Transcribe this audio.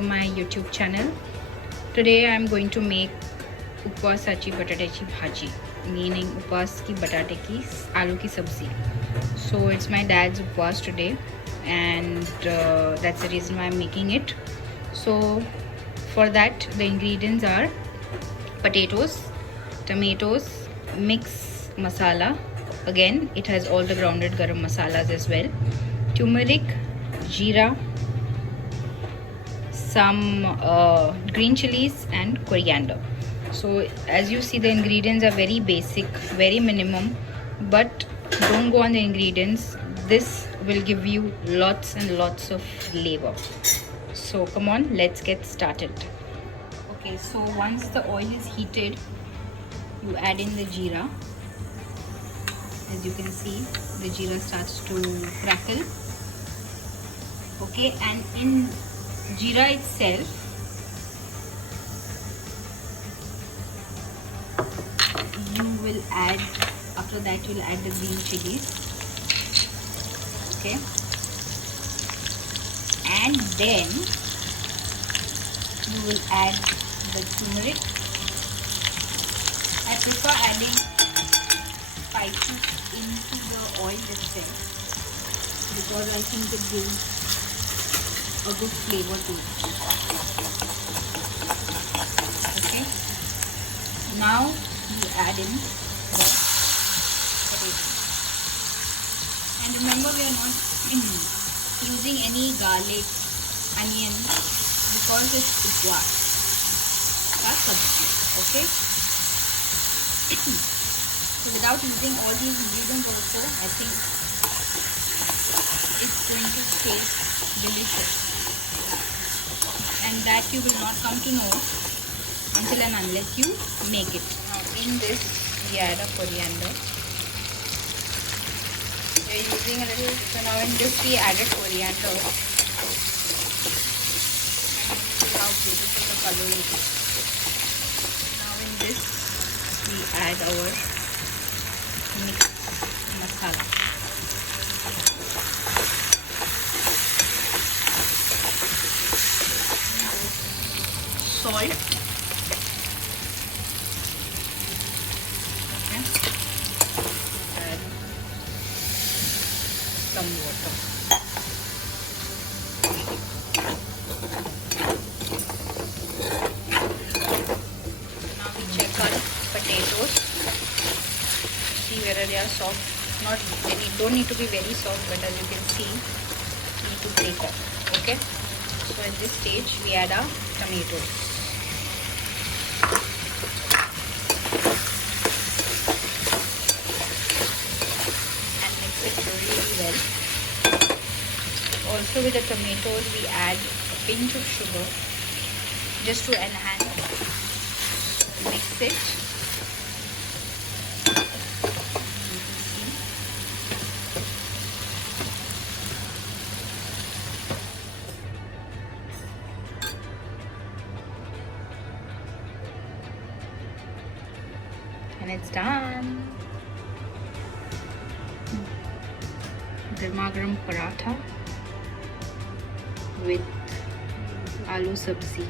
to my YouTube channel. Today I am going to make Upvaasachi Batatachi Bhaji, meaning Upvaas ki batate ki aloo ki sabzi. So it's my dad's Upvaas today, and that's the reason why I'm making it. So for that the ingredients are potatoes, tomatoes, mix masala. Again, it has all the grounded garam masalas as well. Turmeric, jeera, some green chilies and coriander. So as you see, the ingredients are very basic, very minimum, but don't go on the ingredients. This will give you lots and lots of flavor. So come on, let's get started. Okay, so once the oil is heated, you add in the jeera. As you can see, the jeera starts to crackle. Okay, and in jeera itself, you will add, after that you will add the green chilies. Okay, and then you will add the turmeric. I prefer adding spices into the oil itself because I think it gives a good flavor to it. Okay, now you add in the potatoes, and remember, we are not using any garlic, onion, because it's Upvaas. That's sabzi. Okay. So without using all these ingredients also, I think it's going to taste delicious, and that you will not come to know until and unless you make it. Now in this we add a coriander. We are using a little, so now in this we added coriander, and see how beautiful the color is. Now in this we add our mixed masala. Salt. Okay. And some water. Now we check our potatoes. See whether they are soft. Not very, don't need to be very soft, but as you can see, need to break off. Okay. So at this stage we add our tomatoes. And mix it really well. Also with the tomatoes we add a pinch of sugar just to enhance. Mix it. And it's done. Garma garam paratha with aloo sabzi.